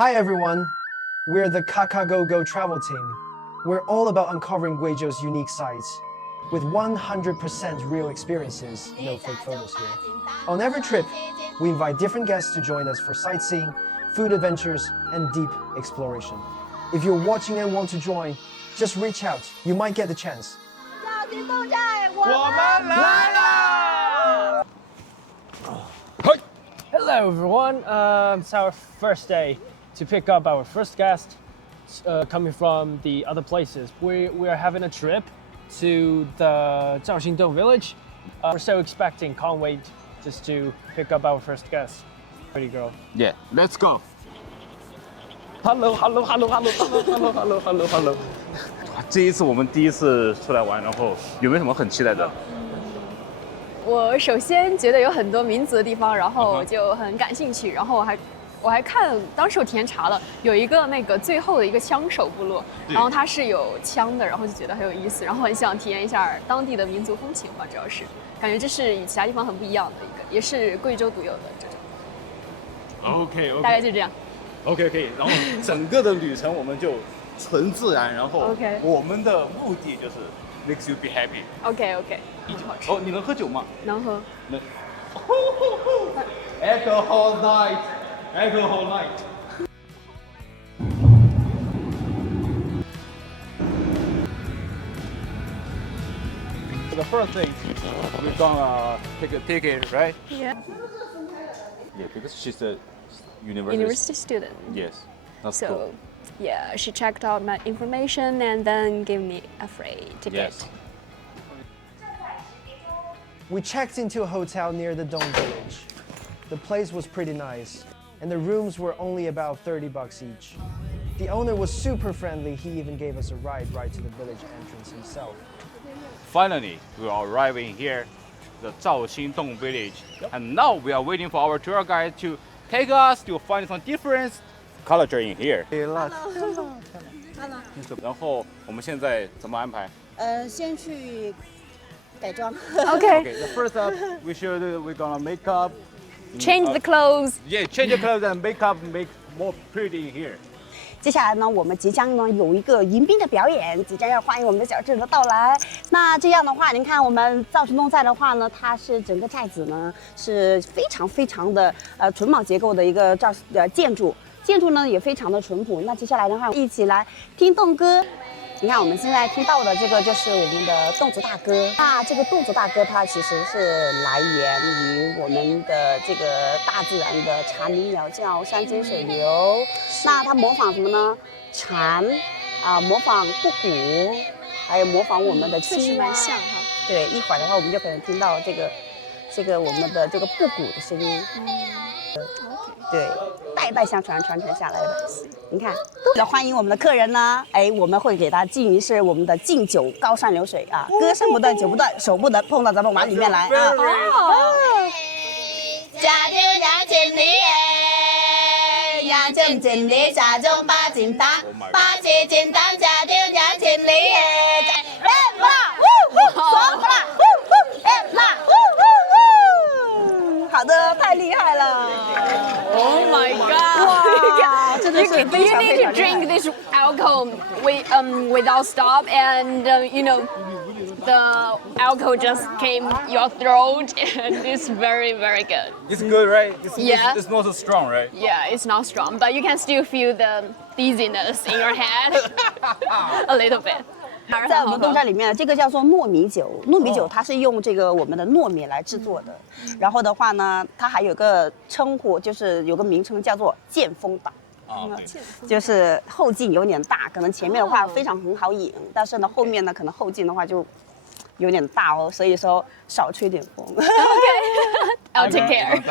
Hi everyone, we're the Kakagogo travel team. We're all about uncovering Guizhou's unique sites, with 100% real experiences, no fake photos here. On every trip, we invite different guests to join us for sightseeing, food adventures, and deep exploration. If you're watching and want to join, just reach out, you might get the chance. 我们来啦！ Hello everyone, it's our first day to pick up our first guest coming from the other places. We are having a trip to the Zhaoxing Dong Village. We're so expecting, can't wait just to pick up our first guest. Pretty girl. Yeah, let's go. Hello. 这一次我们第一次出来玩，然后有没有什么很期待的？我首先觉得有很多民族的地方，然后我就很感兴趣，然后我还看，当时我提前查了，有一个那个最后的一个枪手部落，然后它是有枪的，然后就觉得很有意思，然后很想体验一下当地的民族风情吧，主要是感觉这是与其他地方很不一样的一个，也是贵州独有的这种。OK， 大概就这样。OK， 然后整个的旅程我们就纯自然，然后 OK 我们的目的就是 makes you be happy。 OK， 好吃。哦，你能喝酒吗？能喝。能。Alcohol night. Alcohol night. The first thing, we're gonna take a ticket, right? Yeah. Yeah, because she's a university. University student. Yes, that's So, cool. yeah, she checked out my information and then gave me a free ticket. Yes. We checked into a hotel near the Dong Village. The place was pretty nice, and the rooms were only about $30 each. The owner was super friendly, he even gave us a ride right to the village entrance himself. Finally, we are arriving here, the Zhaoxing Dong Village, and now we are waiting for our tour guide to take us to find some different culture in here. 然后我们现在怎么安排？先去改装。Okay. Okay, the first up, we're gonna make up. Change the clothes. Yeah, change the clothes and make up, make more pretty here. 接下来呢，我们即将呢有一个迎宾的表演，即将要欢迎我们的小智的到来。那这样的话，您看我们赵群东寨的话呢，它是整个寨子呢是非常的榫卯结构的一个建筑，建筑呢也非常的淳朴。那接下来的话，一起来听侗歌。你看我们现在听到的这个就是我们的侗族大歌。那这个侗族大歌它其实是来源于我们的这个大自然的蝉鸣鸟叫、山间水流。那它模仿什么呢？蝉模仿布谷，还有模仿我们的确实青蛙。蛮像哈。对，一会儿的话我们就可能听到这个我们的这个布谷的声音。对，代代相传，传承下来的。你看，为了欢迎我们的客人呢，我们会给他敬一是我们的敬酒高山流水啊，歌声不断，酒不断，手不能碰到咱们碗里面来啊。家中养千里耶，养中千里，家中把金当，把钱金当，家中养千里耶。好的，太厉害了 Oh my god! Wow, you need to drink this alcohol without stop, and the alcohol just came your throat, and it's very good. It's good, right? Yeah. It's not so strong, right? Yeah, it's not strong, but you can still feel the dizziness in your head a little bit. 在我们侗寨里面，这个叫做糯米酒。糯米酒它是用这个我们的糯米来制作的。然后的话呢，它还有个称呼，就是有个名称叫做剑锋岛。就是后劲有点大，可能前面的话非常很好饮，但是呢后面呢可能后劲的话就有点大哦，所以说少吹点风。I'll take care.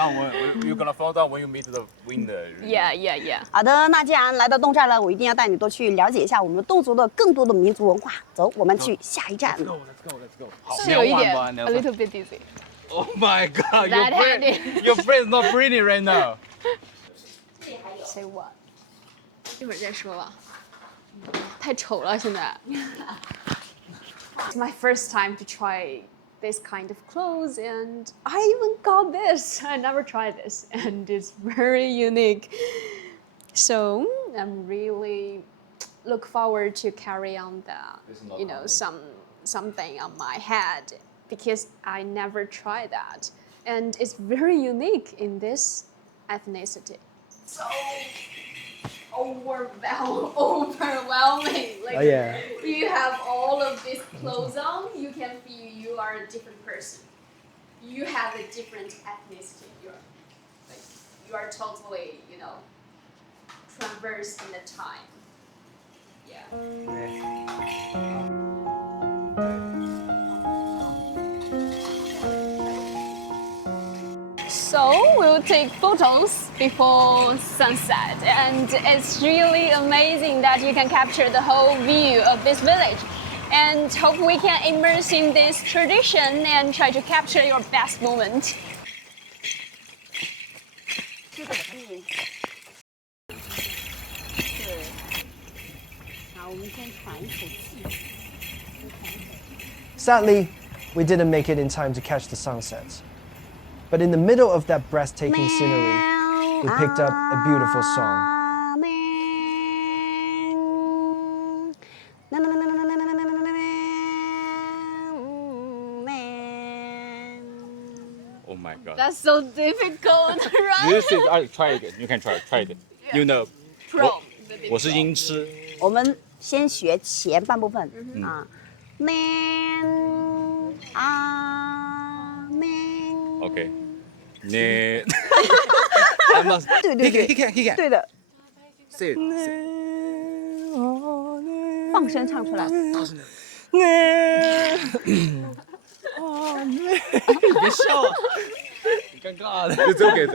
You're gonna fall down when you meet the wind. Yeah. 好的，那既然来到侗寨了，我一定要带你多去了解一下我们侗族的更多的民族文化。走，我们去下一站。Let's go. 是有一点 a little bit dizzy. Oh my god, That your brain is not breathing right now. Say what? 一会儿再说吧。太丑了，现在。It's my first time to try this kind of clothes, and I even got this. I never tried this, and it's very unique. So I'm really look forward to carry on the, something on my head because I never tried that. And it's very unique in this ethnicity. So overwhelming. Like yeah. you have all of these clothes on, you can feel you are a different person. You have a different ethnicity. You are totally, traversed in the time. Yeah. So we'll take photos before sunset, and it's really amazing that you can capture the whole view of this village. And hope we can immerse in this tradition and try to capture your best moment. 好，我们先喘一口气。 Sadly, we didn't make it in time to catch the sunset. But in the middle of that breathtaking scenery, we picked up a beautiful song. Oh my god. That's so difficult, right? This is, try it. You can try it. You know, Pro. 我是音痴。我们先学前半部分啊。OK， 你 I must. 对对对 He can. 对的， Say it. 放声唱出来。别笑啊，你尴尬了。这个。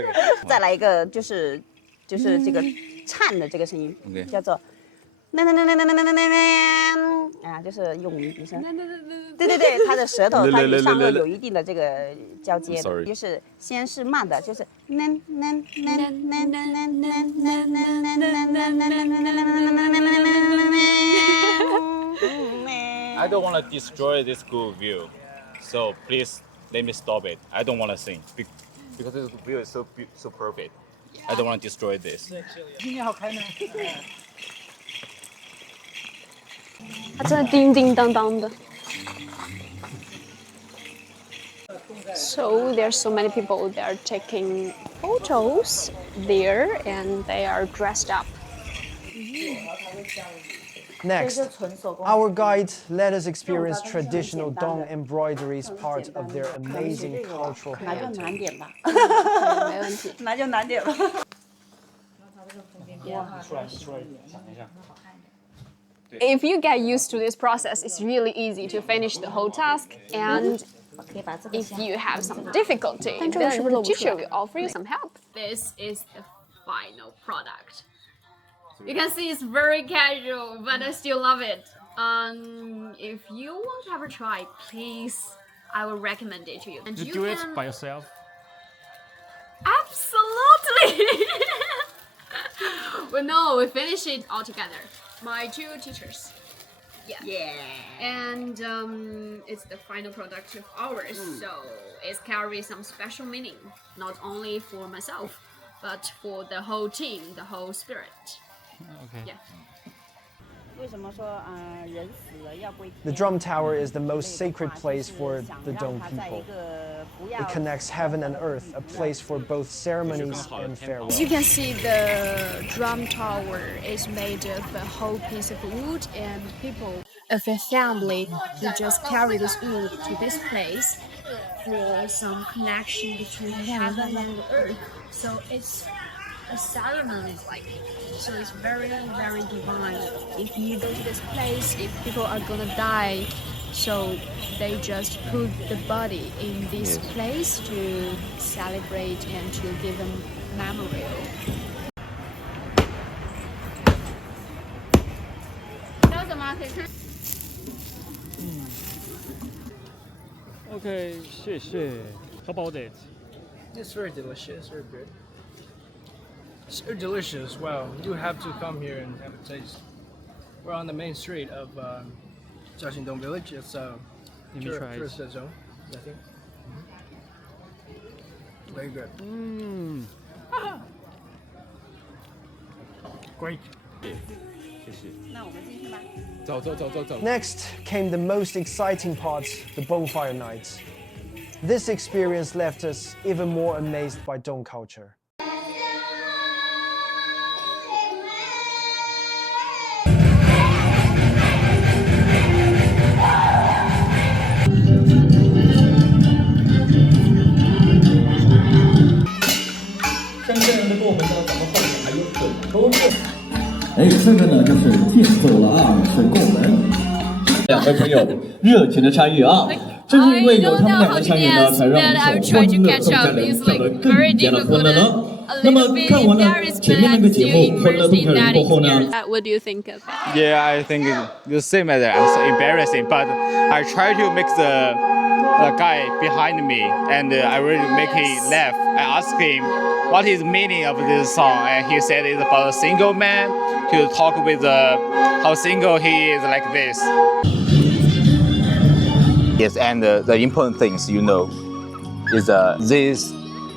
再来一个，就是这个颤的这个声音 OK 叫做啊，就是用鼻声。对对对，它的舌头它与上颚有一定的这个交接的， Sorry 就是先是慢的，就是。I don't want to destroy this good view, so please let me stop it. I don't want to sing because this view is so perfect. I don't want to destroy this. 它真的叮叮当当的。So there's so many people that are taking photos there, and they are dressed up. Next, our guide let us experience traditional Dong embroideries, part of their amazing cultural 拿就 heritage. 难点吧，没问题。拿就难点吧。If you get used to this process, it's really easy to finish the whole task. And 可以把这个 if you have some difficulty, then the teacher will offer you some help. This is the final product. You can see it's very casual, but I still love it. If you want to have a try, please, I will recommend it to you. And You do it by yourself. Absolutely! Well, no, we finish it all together. My two teachers. Yeah. And it's the final product of ours, so it carries some special meaning, not only for myself, but for the whole team, the whole spirit. Okay. Yeah. 为什么说人死了要归 The 天 drum tower is the most sacred place for the Dong 让他在一 people. 个不要 It connects heaven and earth, a place for both ceremonies and farewell. As you can see, the drum tower is made of a whole piece of wood, and people of a family will just carry this wood to this place for some connection between heaven and earth. So it's a ceremony, like, so it's very, very divine. If you go to this place, if people are gonna die, so they just put the body in this place to celebrate and to give them memorial. Okay, 谢谢. How about it? It's very delicious, very good. It's very delicious. Wow, you have to come here and have a taste. We're on the main street of Zhaoxing Dong Village. It's Let me try it. tourist zone, I think. Very good. Great. Next came the most exciting part, the bonfire night. This experience left us even more amazed by Dong culture.哎，这个呢就是剑走了2水过门，两位朋友热情的参与啊！正是因为有他们两个参与呢，才让我们这种欢乐动感人跳得更加的欢乐呢。那么看完了前面那个节目《欢乐动感人》过后呢 What do you think of it? Yeah, I think it's the same as that. I'm so embarrassing, but I try to make the guy behind me, and I really make him laugh. I asked him what is the meaning of this song, and he said it's about a single man to talk with how single he is like this. Yes, and the important things you know is this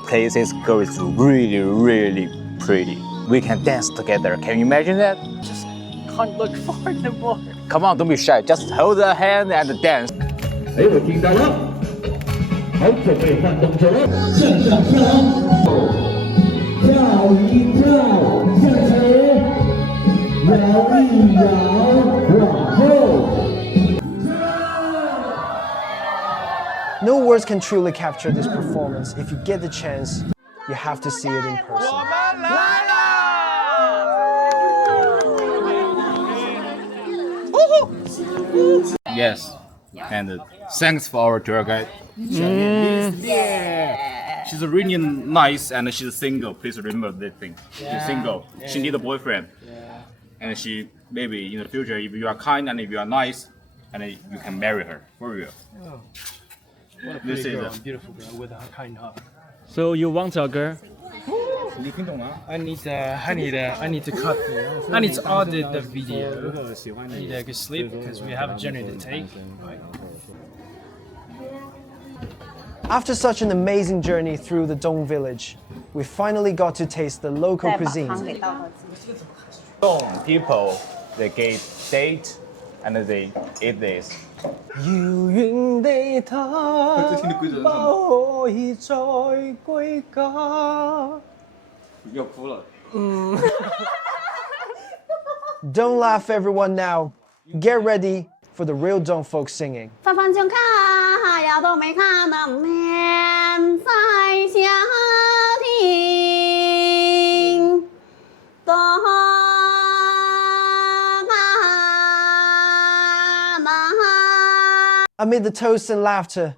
place is girl is really, really pretty. We can dance together. Can you imagine that? Just can't look forward no more. Come on, don't be shy. Just hold the hand and dance. 哎，我听到了，好，准备换动作了，向上跳，跳一跳，向前，摇一摇，往后。 No words can truly capture this performance. If you get the chance, you have to see it in person. Yes, and thanks for our tour guide. Yeah. She's really nice and she's single. Please remember that thing. She's single. She need a boyfriend. And she maybe in the future, if you are kind and if you are nice, and you can marry her for real. What a This pretty is girl, a- beautiful girl with a kind heart. So you want a girl? I need to cut. I need to audit the video. I need a good sleep because we have a journey to take. After such an amazing journey through the Dong Village, we finally got to taste the local 再把汤 cuisine. 给倒到自己。 Dong people, they get date and they eat this. 遙遠地他不可以再歸家。又哭了。 Don't laugh, everyone, now. Get ready for the real Dong folk singing. 放放就看，摇都没看的面在下听，东Amid the toasts and laughter,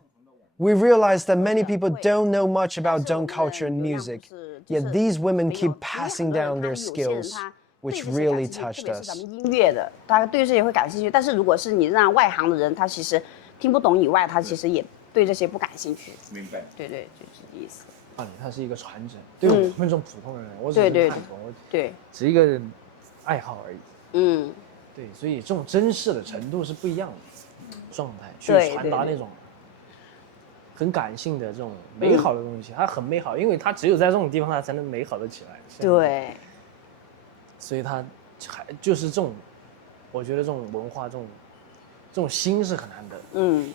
we realized that many people don't know much about Dong culture and music, yet these women keep passing down their skills, which really touched 特别是咱 us. 们音乐的，他对这些会感兴趣。但是如果是你让外行的人，他其实听不懂以外，他其实也对这些不感兴趣。明白。对对，就是这意思。它是一个传承，对我们这种普通人，我只是对对看懂，我对，只是一个爱好而已。嗯，对，所以这种珍视的程度是不一样的状态，去对对传达那种很感性的这种美好的东西，它很美好，因为它只有在这种地方它才能美好的起来。对，所以它还就是这种，我觉得这种文化，这种心是很难得的，嗯，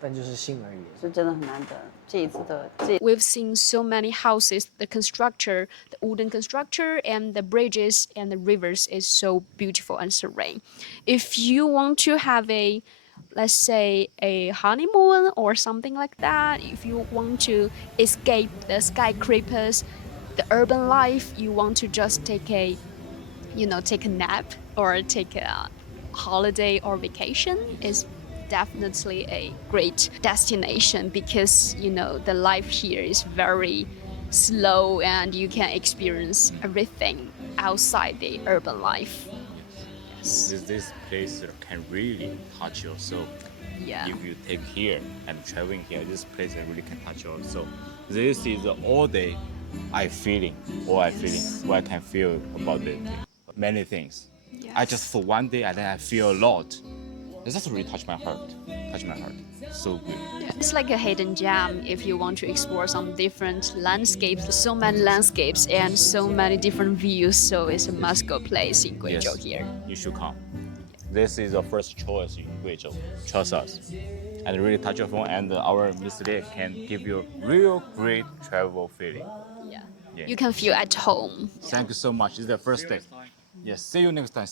但就是心而已。是真的很难得。这一次的这 We've seen so many houses, the constructor, the wooden constructor, and the bridges and the rivers is so beautiful and serene. If you want to have a, let's say, a honeymoon or something like that, if you want to escape the skyscrapers, the urban life, you want to just take a, take a nap or take a holiday or vacation, is definitely a great destination because the life here is very slow and you can experience everything outside the urban life. This place can really touch your soul. Yeah. If you take here and traveling here, this place really can touch your soul. This is all day what I can feel about it. Many things. Yes. I just for one day and then I feel a lot. This just really touched my heart. So good. It's like a hidden gem if you want to explore some different landscapes. So many landscapes and so many different views. So it's a must-go place in Guizhou here. You should come. This is the first choice in Guizhou. Trust us. And really touch your phone, and our Mr. Lee can give you real great travel feeling. Yeah. Yeah. You can feel at home. Thank you so much. It's the first day. Yes, see you next time.